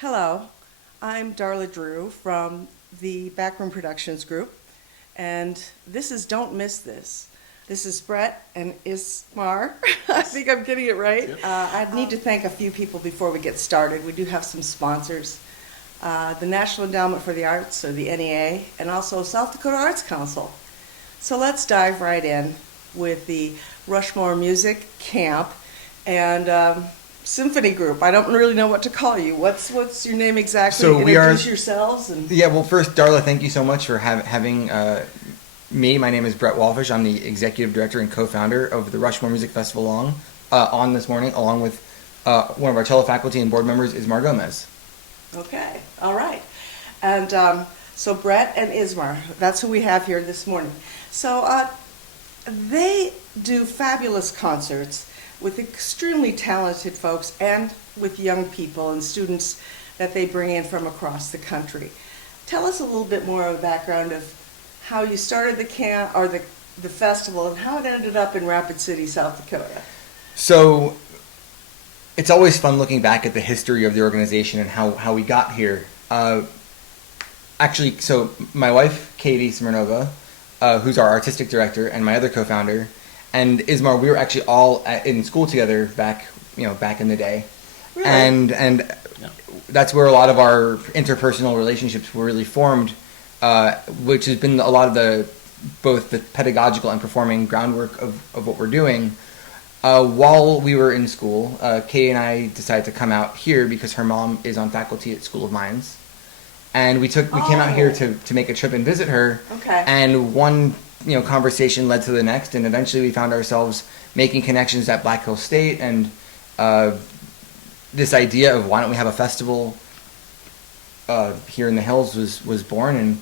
Hello, I'm Darla Drew from the Backroom Productions group, and this is Don't Miss This. This is Brett and Ismar. I think I'm getting it right. Yep. I need to thank a few people before we get started. We do have some sponsors. The National Endowment for the Arts, or the NEA, and also South Dakota Arts Council. So let's dive right in with the Rushmore Music Camp and Symphony Group. I don't really know what to call you. What's your name exactly? So we Introduce are- yourselves. And Yeah, well, first, Darla, thank you so much for having me. My name is Brett Walfish. I'm the executive director and co-founder of the Rushmore Music Festival on this morning, along with one of our cello faculty and board members, Ismar Gomes. Okay, all right. And so Brett and Ismar, that's who we have here this morning. So they do fabulous concerts with extremely talented folks and with young people and students that they bring in from across the country. Tell us a little bit more of a background of how you started the camp or the festival and how it ended up in Rapid City, South Dakota. So it's always fun looking back at the history of the organization and how we got here. Actually, so my wife, Katie Smirnova, who's our artistic director, and my other co-founder, and Ismar, we were actually all in school together back in the day. Really? And Yeah. that's where a lot of our interpersonal relationships were really formed, which has been a lot of both the pedagogical and performing groundwork of what we're doing. While we were in school, Kay and I decided to come out here because her mom is on faculty at School of Mines, and we came out here to make a trip and visit her. Okay. And one conversation led to the next, and eventually we found ourselves making connections at Black Hill State, and this idea of why don't we have a festival here in the hills was born, and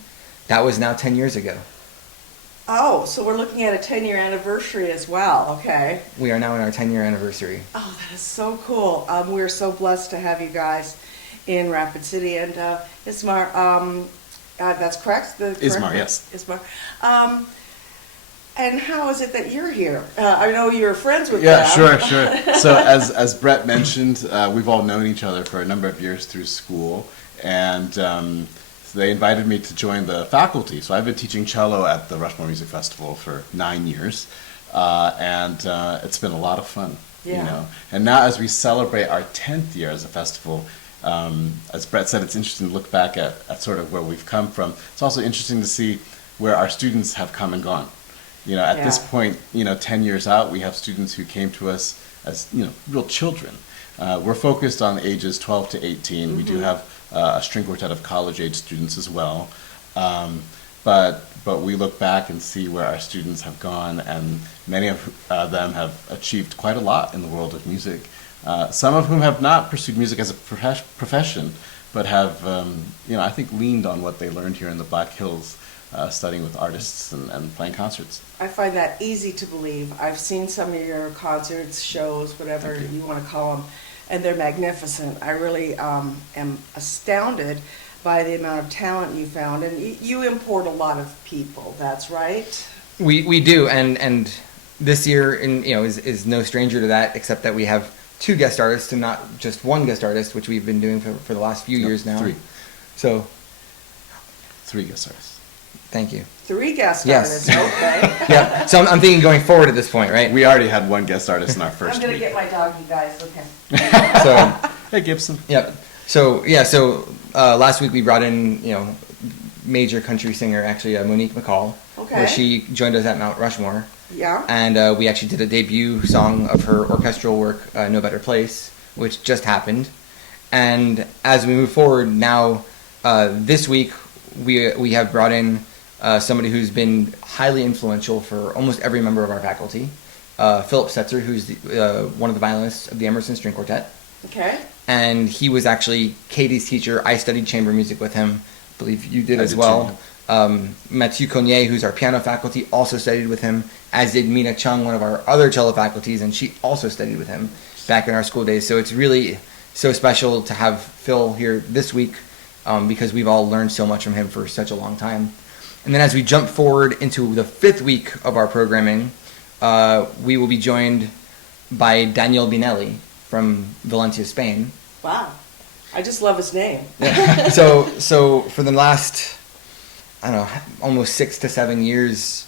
that was now 10 years ago. Oh, so we're looking at a 10-year anniversary as well. Okay. We are now in our 10-year anniversary. Oh, that is so cool. We're so blessed to have you guys in Rapid City. And Ismar, that's correct? Ismar, yes. Ismar. And how is it that you're here? I know you're friends with Yeah, them. sure. So as Brett mentioned, we've all known each other for a number of years through school, and so they invited me to join the faculty. So I've been teaching cello at the Rushmore Music Festival for 9 years, and it's been a lot of fun. Yeah. And now as we celebrate our 10th year as a festival, as Brett said, it's interesting to look back at sort of where we've come from. It's also interesting to see where our students have come and gone. At this Yeah. point, 10 years out, we have students who came to us as, real children. We're focused on ages 12 to 18. We do have a string quartet of college-age students as well. But we look back and see where our students have gone, and many of them have achieved quite a lot in the world of music. Some of whom have not pursued music as a profession, but have, I think, leaned on what they learned here in the Black Hills, studying with artists and playing concerts. I find that easy to believe. I've seen some of your concerts, shows, whatever Thank you. you want to call them, and they're magnificent. I really am astounded by the amount of talent you found, and you import a lot of people. That's right. We do, and this year is no stranger to that, except that we have 2 guest artists and not just 1 guest artist, which we've been doing for the last few years now. 3. So 3 guest artists. thank you. 3 guest Yes. artists. Okay. Yeah. So I'm thinking going forward at this point, right? We already had 1 guest artist in our first I'm gonna week. get my dog, you guys. Okay. So Hey, Gibson. yeah. So last week we brought in major country singer, actually Monique McCall, Okay. where she joined us at Mount Rushmore. Yeah. And we actually did a debut song of her orchestral work, No Better Place, which just happened. And as we move forward now, this week we have brought in somebody who's been highly influential for almost every member of our faculty, Philip Setzer, who's one of the violinists of the Emerson String Quartet. Okay. And he was actually Katie's teacher. I studied chamber music with him. I believe you did I as did well. too, Mathieu Cognier, who's our piano faculty, also studied with him, as did Mina Chung, one of our other cello faculties, and she also studied with him back in our school days. So it's really so special to have Phil here this week because we've all learned so much from him for such a long time. And then as we jump forward into the 5th week of our programming, we will be joined by Daniel Binelli from Valencia, Spain. Wow. I just love his name. Yeah. So for the last, I don't know, almost 6 to 7 years,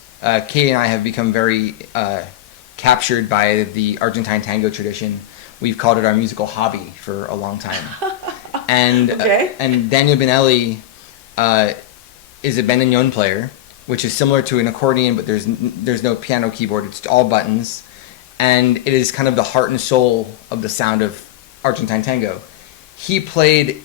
Katie and I have become very captured by the Argentine tango tradition. We've called it our musical hobby for a long time. And Okay. and Daniel Benelli is a bandoneon player, which is similar to an accordion, but there's no piano keyboard. It's all buttons, and it is kind of the heart and soul of the sound of Argentine tango. He played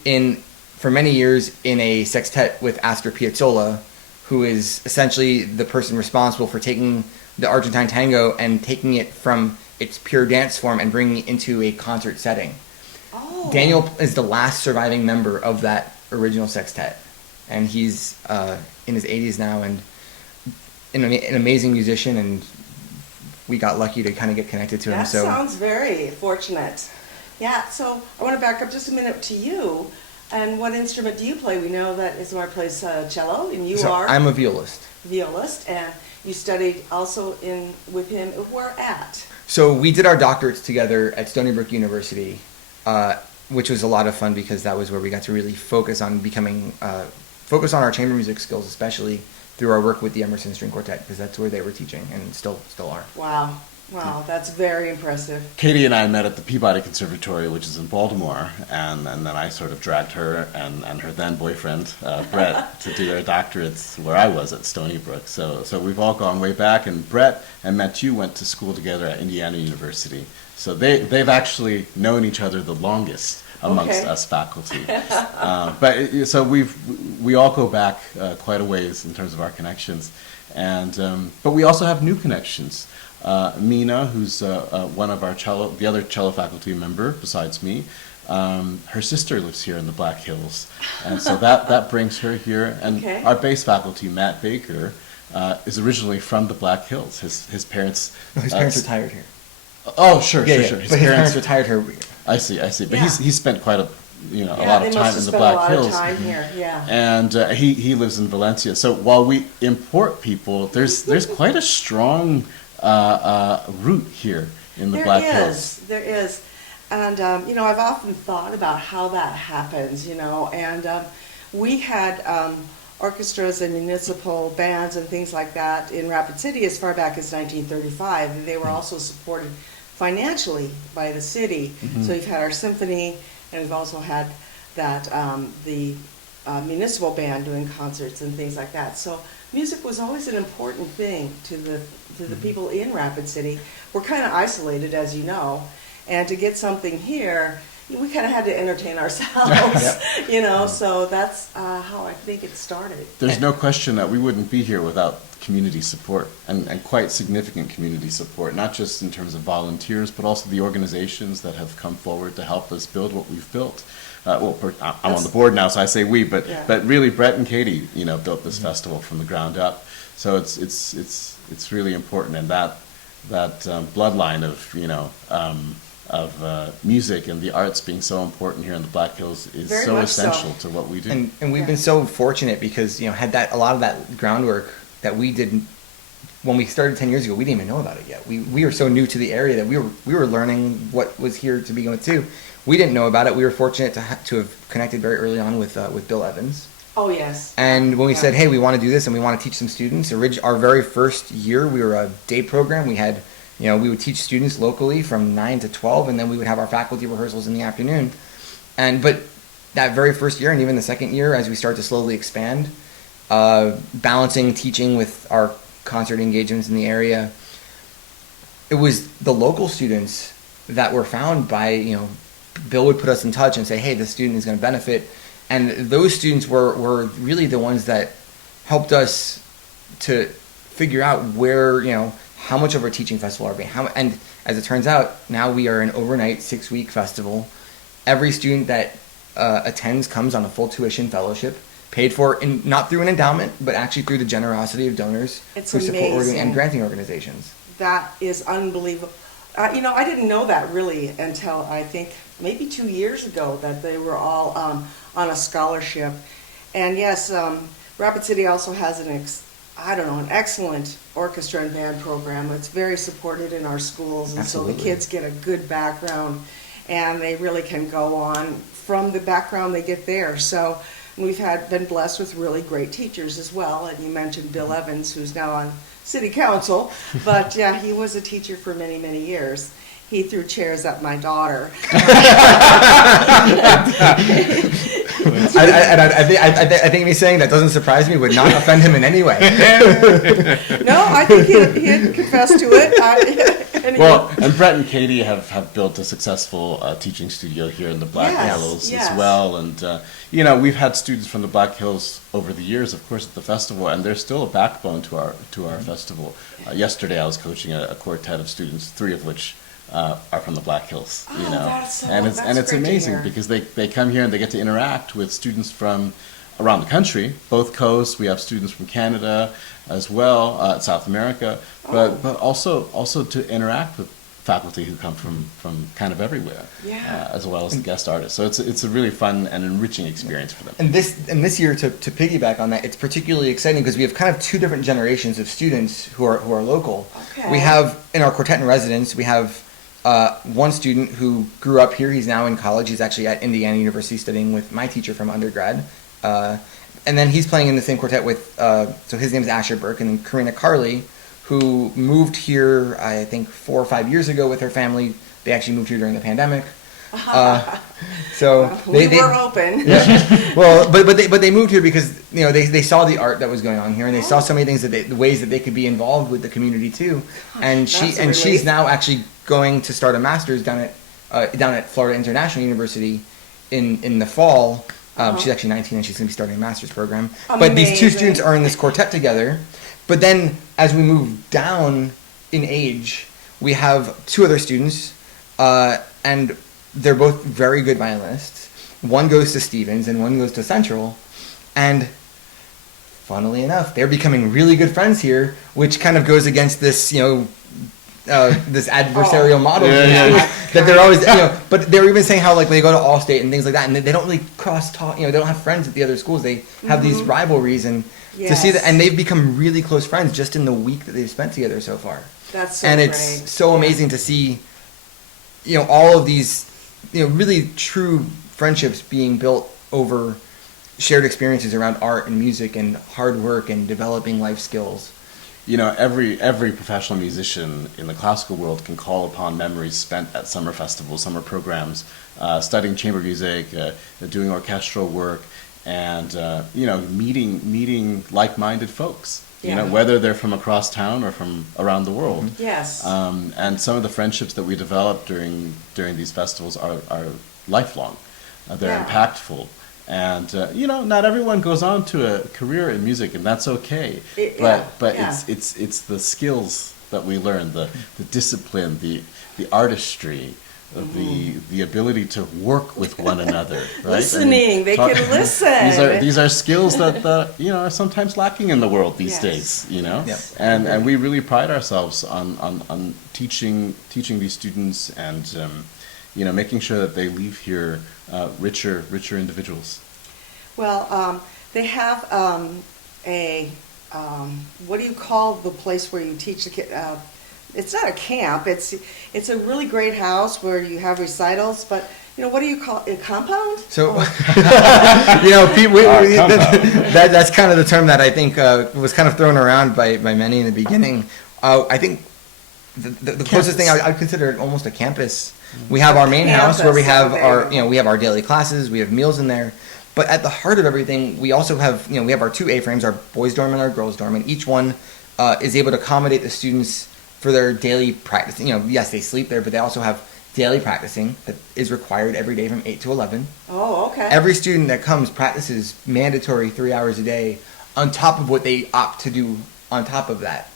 for many years in a sextet with Astor Piazzolla, who is essentially the person responsible for taking the Argentine tango and taking it from its pure dance form and bringing it into a concert setting. Oh. Daniel is the last surviving member of that original sextet, and he's in his 80s now and an amazing musician, and we got lucky to kind of get connected to him. That So sounds very fortunate. Yeah, so I want to back up just a minute to you. And what instrument do you play? We know that Ismar plays cello, and you are I'm a violist. violist, and you studied also with him. Where at? So we did our doctorates together at Stony Brook University, which was a lot of fun because that was where we got to really focus on focus on our chamber music skills, especially through our work with the Emerson String Quartet, because that's where they were teaching and still are. Wow, that's very impressive. Katie and I met at the Peabody Conservatory, which is in Baltimore, and then I sort of dragged her and her then boyfriend, Brett, to do their doctorates where I was at Stony Brook. So we've all gone way back, and Brett and Mathieu went to school together at Indiana University. So they've actually known each other the longest amongst Okay. us faculty. So we all go back quite a ways in terms of our connections, but we also have new connections. Mina, who's one of our the other cello faculty member besides me, her sister lives here in the Black Hills, and so that brings her here. And Okay. our bass faculty, Matt Baker, is originally from the Black Hills. His parents. His parents retired here. Oh, sure. But His his parents retired here. I see. But Yeah. he's spent quite a Yeah, lot they of must time have in the spent Black a lot Hills. of time here. Yeah. And he lives in Valencia. So while we import people, there's quite a strong root here in the Black Hills. There is. And, I've often thought about how that happens, and we had orchestras and municipal bands and things like that in Rapid City as far back as 1935. And they were also supported financially by the city. So we've had our symphony, and we've also had that the municipal band doing concerts and things like that. So music was always an important thing to the people in Rapid City. We're kind of isolated, as you know, and to get something here, we kind of had to entertain ourselves, so that's how I think it started. There's no question that we wouldn't be here without community support, and quite significant community support, not just in terms of volunteers, but also the organizations that have come forward to help us build what we've built. I'm on the board now, so I say we, but really Brett and Katie, built this festival from the ground up. So it's really important, and that bloodline of music and the arts being so important here in the Black Hills is Very so much so. essential to what we do. And we've been so fortunate because had a lot of that groundwork that we did when we started 10 years ago. We didn't even know about it yet. We were so new to the area that we were learning what was here to begin with too. We didn't know about it. We were fortunate to have connected very early on with Bill Evans. Oh, yes. And when we said, hey, we want to do this and we want to teach some students, our very first year we were a day program. We had, we would teach students locally from 9 to 12, and then we would have our faculty rehearsals in the afternoon. But that very first year, and even the second year, as we start to slowly expand, balancing teaching with our concert engagements in the area, it was the local students that were found by, Bill would put us in touch and say, hey, this student is going to benefit. And those students were really the ones that helped us to figure out where, how much of our teaching festival are we, and as it turns out, now we are an overnight 6-week festival. Every student that attends comes on a full tuition fellowship, paid for not through an endowment, but actually through the generosity of donors who support and granting organizations. That is unbelievable. I didn't know that really until I think maybe 2 years ago that they were all on a scholarship. And yes, Rapid City also has an excellent orchestra and band program. It's very supported in our schools, and Absolutely. So the kids get a good background, and they really can go on from the background they get there. So we've been blessed with really great teachers as well. And you mentioned Bill Evans, who's now on city council, but yeah, he was a teacher for many, many years. He threw chairs at my daughter. I think me saying that doesn't surprise me would not offend him in any way. No, I think he had confessed to it. And Brett and Katie have built a successful teaching studio here in the Black Hills as well. And, we've had students from the Black Hills over the years, of course, at the festival, and they're still a backbone to our festival. Yesterday I was coaching a quartet of students, 3 of which are from the Black Hills, and it's amazing because they come here and they get to interact with students from around the country, both coasts. We have students from Canada as well, South America, but also to interact with faculty who come from kind of everywhere, as well as the guest artists. So it's a really fun and enriching experience for them. And this year, to piggyback on that, it's particularly exciting because we have kind of 2 different generations of students who are local. Okay. We have, in our quartet in residence, we have one student who grew up here. He's now in college. He's actually at Indiana University studying with my teacher from undergrad. And then he's playing in the same quartet with, so his name is Asher Burke, and then Karina Carley, who moved here, I think, 4 or 5 years ago with her family. They actually moved here during the pandemic. So we were open. Yeah. Well, but they moved here because they saw the art that was going on here, and they saw so many things the ways that they could be involved with the community too. And she's now actually going to start a master's down at Florida International University in the fall. She's actually 19 and she's going to be starting a master's program. Amazing. But these 2 students are in this quartet together. But then as we move down in age, we have 2 other students, and they're both very good violinists. One goes to Stevens and one goes to Central. And funnily enough, they're becoming really good friends here, which kind of goes against this, this adversarial model that they're always, but they're even saying how like they go to Allstate and things like that, and they don't really cross talk, they don't have friends at the other schools. They have these rivalries, and to see that, and they've become really close friends just in the week that they've spent together so far. That's so and great. It's so amazing to see, all of these, really true friendships being built over shared experiences around art and music and hard work and developing life skills. Every professional musician in the classical world can call upon memories spent at summer festivals, summer programs, studying chamber music, doing orchestral work, and meeting like-minded folks. Whether they're from across town or from around the world. Yes. And some of the friendships that we develop during these festivals are lifelong. They're impactful. And not everyone goes on to a career in music, and that's okay. It's the skills that we learn, the discipline, the artistry, the ability to work with one another. Right? Listening, they can listen. These are skills that are sometimes lacking in the world these days. And we really pride ourselves on teaching these students and making sure that they leave here richer individuals. Well, they have what do you call the place where you teach the kid? It's not a camp. It's a really great house where you have recitals. But what do you call it? A compound? So, that's kind of the term that I think was kind of thrown around by many in the beginning. I think the closest thing I would consider it almost a campus. We have our main house where we have we have our daily classes, we have meals in there. But at the heart of everything, we also have, we have our 2 A-frames, our boys' dorm and our girls' dorm, and each one is able to accommodate the students for their daily practice. Yes, they sleep there, but they also have daily practicing that is required every day from 8 to 11. Oh, okay. Every student that comes practices mandatory 3 hours a day on top of what they opt to do on top of that.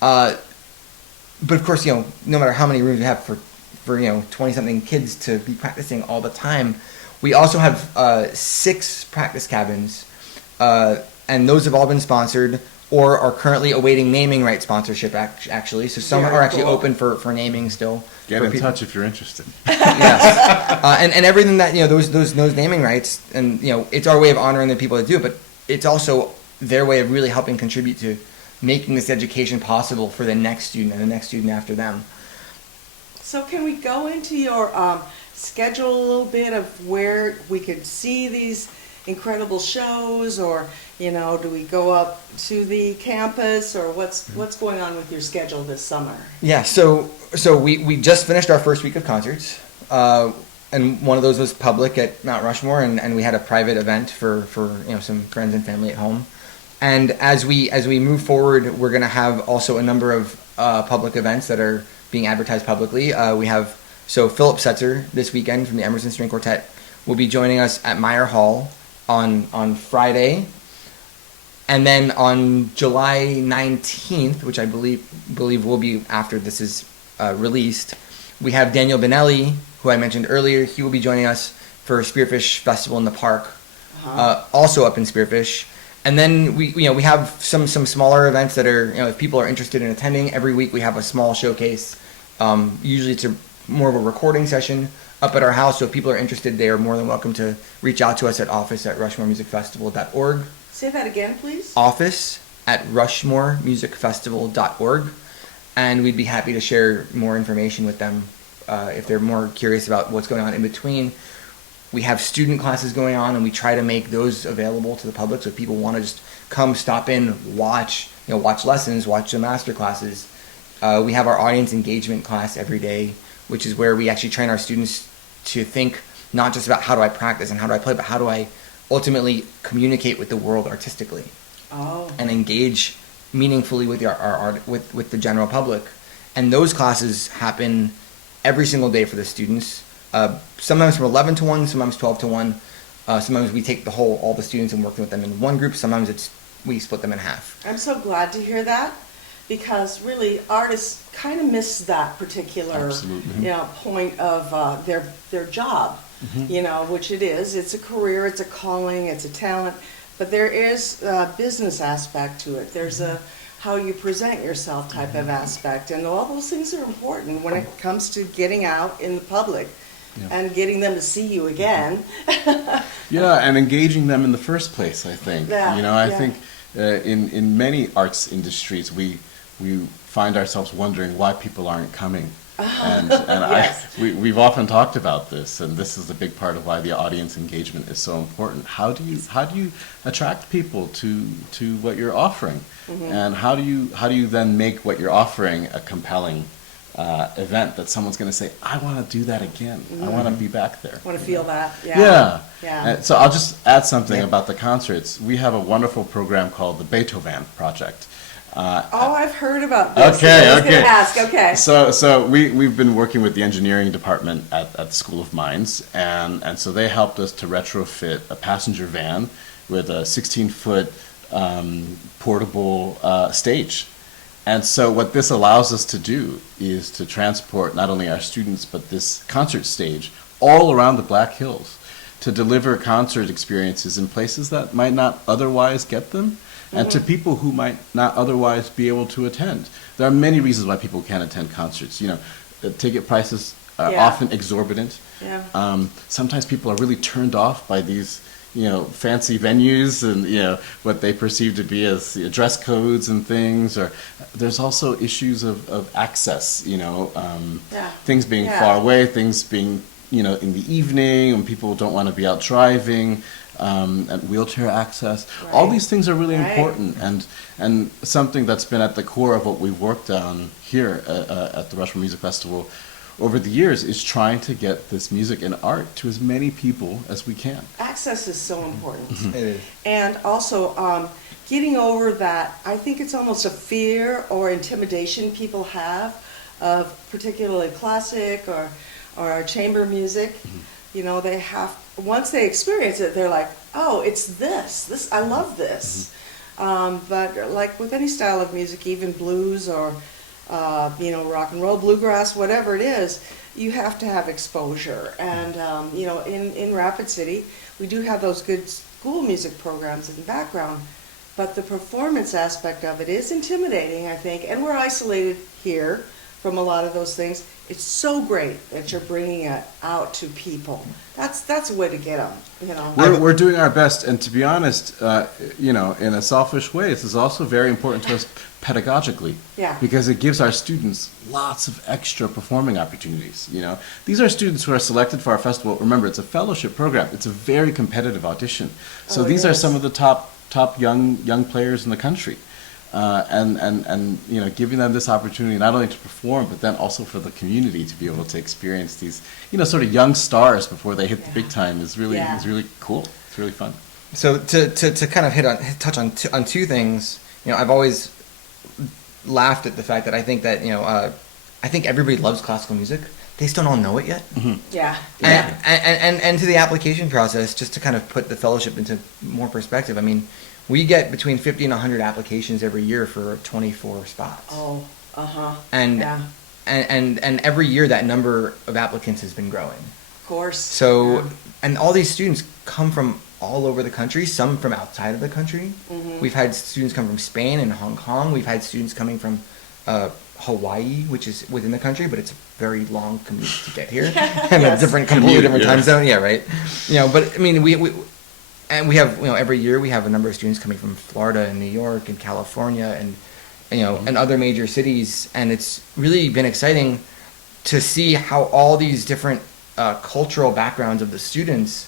But of course, no matter how many rooms we have for 20-something kids to be practicing all the time, we also have 6 practice cabins, and those have all been sponsored or are currently awaiting naming right sponsorship, actually. So some are actually open for naming still. Get in touch if you're interested. Yes. And everything that, those naming rights, and, it's our way of honoring the people that do it, but it's also their way of really helping contribute to making this education possible for the next student and the next student after them. So can we go into your schedule a little bit of where we could see these incredible shows, or do we go up to the campus, or what's going on with your schedule this summer? Yeah, so we just finished our first week of concerts, and one of those was public at Mount Rushmore, and we had a private event for some friends and family at home. And as we move forward, we're going to have also a number of public events that are being advertised publicly. We have Philip Setzer this weekend from the Emerson String Quartet will be joining us at Meyer Hall on Friday. And then on July 19th, which I believe will be after this is released, we have Daniel Benelli, who I mentioned earlier. He will be joining us for Spearfish Festival in the Park, also up in Spearfish. And then we have some smaller events that are, if people are interested in attending. Every week we have a small showcase. Usually it's more of a recording session up at our house. So if people are interested, they are more than welcome to reach out to us at office@rushmoremusicfestival.org. Say that again, please. office@rushmoremusicfestival.org. And we'd be happy to share more information with them if they're more curious about what's going on in between. We have student classes going on, and we try to make those available to the public. So if people want to just come, stop in, watch lessons, watch the master classes. We have our audience engagement class every day, which is where we actually train our students to think not just about how do I practice and how do I play, but how do I ultimately communicate with the world artistically, and engage meaningfully with our art, with the general public. And those classes happen every single day for the students. Sometimes from 11 to 1, sometimes 12 to 1. Sometimes we take all the students and working with them in one group. Sometimes we split them in half. I'm so glad to hear that, because really artists kind of miss that particular point of their job, which it is. It's a career, it's a calling, it's a talent, but there is a business aspect to it. There's a how you present yourself type of aspect, and all those things are important when it comes to getting out in the public and getting them to see you again. And engaging them in the first place, I think. I think in many arts industries we find ourselves wondering why people aren't coming. And we've often talked about this, and this is a big part of why the audience engagement is so important. How do you attract people to what you're offering, and how do you then make what you're offering a compelling event that someone's going to say, I want to do that again. I want to be back there. Want to feel that? Yeah. So I'll just add something about the concerts. We have a wonderful program called the Beethoven Project. I've heard about this. Okay. I was going to ask. Okay. So we've been working with the engineering department at the School of Mines, and so they helped us to retrofit a passenger van with a 16-foot portable stage. And so what this allows us to do is to transport not only our students, but this concert stage all around the Black Hills to deliver concert experiences in places that might not otherwise get them, and to people who might not otherwise be able to attend. There are many reasons why people can't attend concerts. The ticket prices are often exorbitant. Sometimes people are really turned off by these fancy venues and what they perceive to be as dress codes and things. Or there's also issues of access. Things being far away, things being in the evening when people don't want to be out driving, and wheelchair access. All these things are really important, and something that's been at the core of what we've worked on here at the Rushmore Music Festival over the years is trying to get this music and art to as many people as we can. Access is so important. It is. And also getting over that, I think it's almost a fear or intimidation people have of particularly classic or chamber music. They have, once they experience it, they're like, oh, it's this, I love this. But like with any style of music, even blues or rock and roll, bluegrass, whatever it is, you have to have exposure. And in Rapid City, we do have those good school music programs in the background, but the performance aspect of it is intimidating, I think, and we're isolated here from a lot of those things. It's so great that you're bringing it out to people. That's a way to get them, you know. We're doing our best, and to be honest, you know, in a selfish way, this is also very important to us pedagogically. Yeah. Because it gives our students lots of extra performing opportunities, you know. These are students who are selected for our festival. Remember, it's a fellowship program. It's a very competitive audition. So Oh, it these are is. some of the top young players in the country. And you know, giving them this opportunity not only to perform, but then also for the community to be able to experience these, you know, sort of young stars before they hit the big time is really cool. It's really fun. So to kind of touch on two things, you know, I've always laughed at the fact that I think that, you know, I think everybody loves classical music. They just don't all know it yet. Yeah. And to the application process, just to kind of put the fellowship into more perspective, I mean, we get between 50 and 100 applications every year for 24 spots. Oh, uh-huh. And, yeah. and every year that number of applicants has been growing. Of course. So, Yeah. and all these students come from all over the country, some from outside of the country. Mhm. We've had students come from Spain and Hong Kong. We've had students coming from Hawaii, which is within the country, but it's a very long commute to get here. And Yes. a completely different Commute, time yeah. zone. Yeah, right. You know, but I mean, we have, you know, every year we have a number of students coming from Florida and New York and California and, you know, and other major cities, and it's really been exciting to see how all these different cultural backgrounds of the students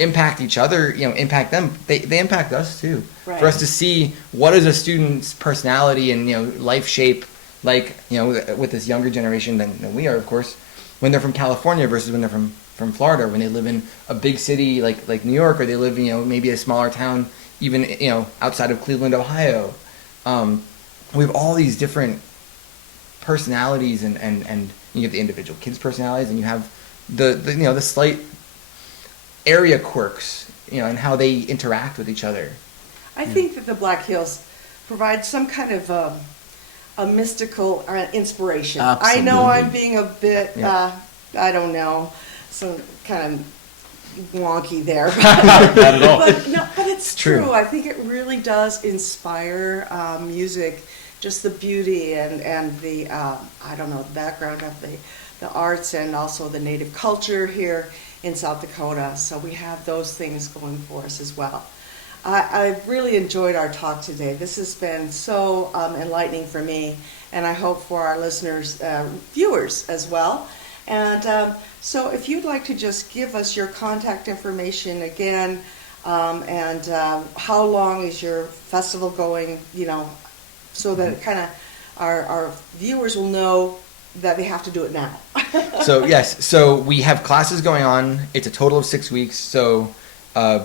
impact each other, you know, impact them. They impact us too. Right. For us to see what is a student's personality and, you know, life shape, like, you know, with this younger generation than we are, of course, when they're from California versus when they're from Florida, when they live in a big city like New York, or they live, you know, maybe a smaller town, even, you know, outside of Cleveland, Ohio. We have all these different personalities, and you get the individual kids' personalities, and you have the you know, the slight area quirks, you know, and how they interact with each other. I think that the Black Hills provide some kind of a mystical inspiration. I know I'm Absolutely. being a bit, Yeah. I don't know, some kind of wonky there. Not at all. But it's True. true. I think it really does inspire music, just the beauty and the, I don't know, the background of the arts and also the native culture here in South Dakota. So we have those things going for us as well. I've really enjoyed our talk today. This has been so enlightening for me, and I hope for our listeners, viewers as well. And so if you'd like to just give us your contact information again, and how long is your festival going, you know, so that it kind of our viewers will know that they have to do it now. So yes, so we have classes going on. It's a total of 6 weeks. So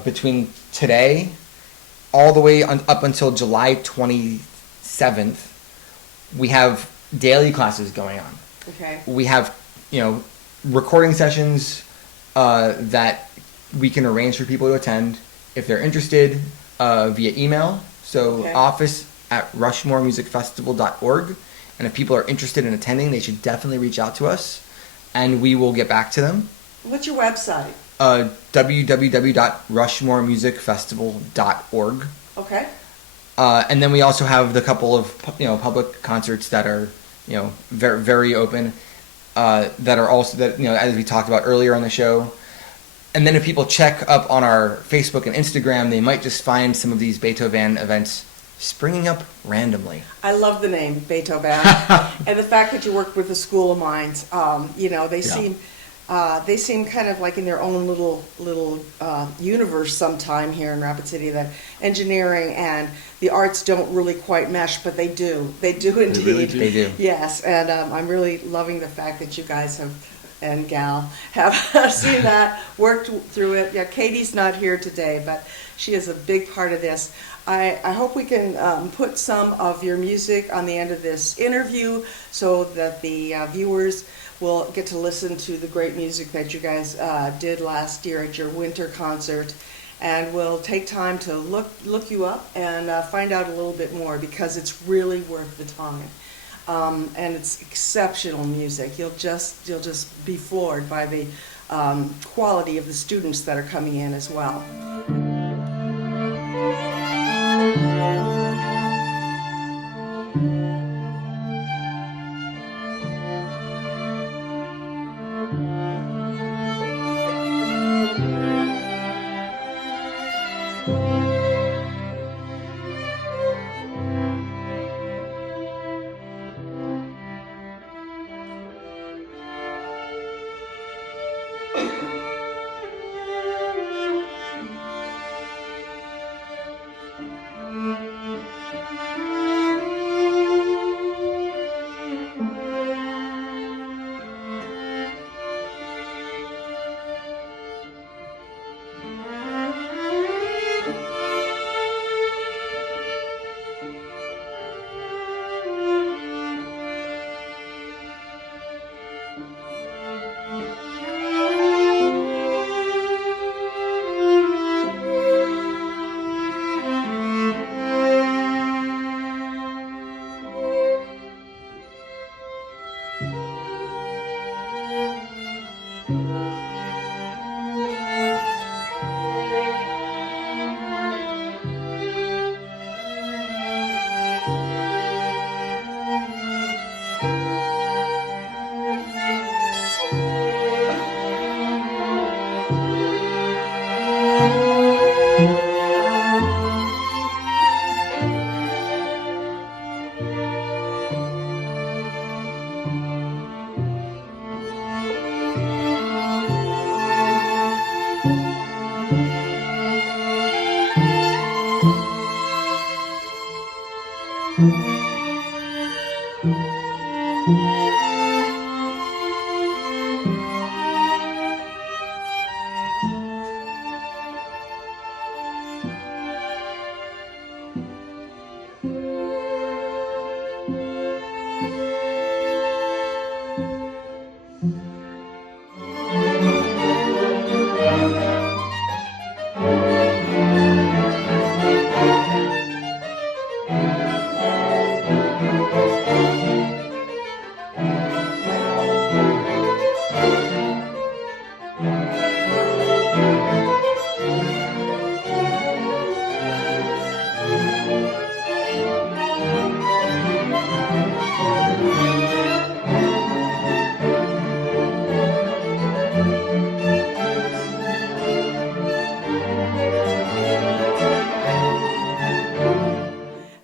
between today, all the way up until July 27th, we have daily classes going on. Okay. We have, you know, recording sessions that we can arrange for people to attend if they're interested via email. So Okay. office@rushmoremusicfestival.org. And if people are interested in attending, they should definitely reach out to us, and we will get back to them. What's your website? www.rushmoremusicfestival.org. Okay. And then we also have the couple of, you know, public concerts that are, you know, very, very open, that are also, that, you know, as we talked about earlier on the show. And then if people check up on our Facebook and Instagram, they might just find some of these Beethoven events springing up randomly. I love the name Beethoven, and the fact that you work with the School of Mines. You know, they seem kind of like in their own little universe sometime here in Rapid City. That engineering and the arts don't really quite mesh, but they do. They do indeed. really do. They do. Yes, and I'm really loving the fact that you guys have, and gal, have seen that, worked through it. Yeah, Katie's not here today, but she is a big part of this. I hope we can put some of your music on the end of this interview so that the viewers will get to listen to the great music that you guys did last year at your winter concert. And we'll take time to look you up and find out a little bit more, because it's really worth the time. And it's exceptional music. You'll just be floored by the quality of the students that are coming in as well.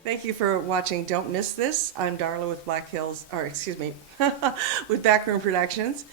Thank you for watching. Don't miss this. I'm Darla with with Backroom Productions.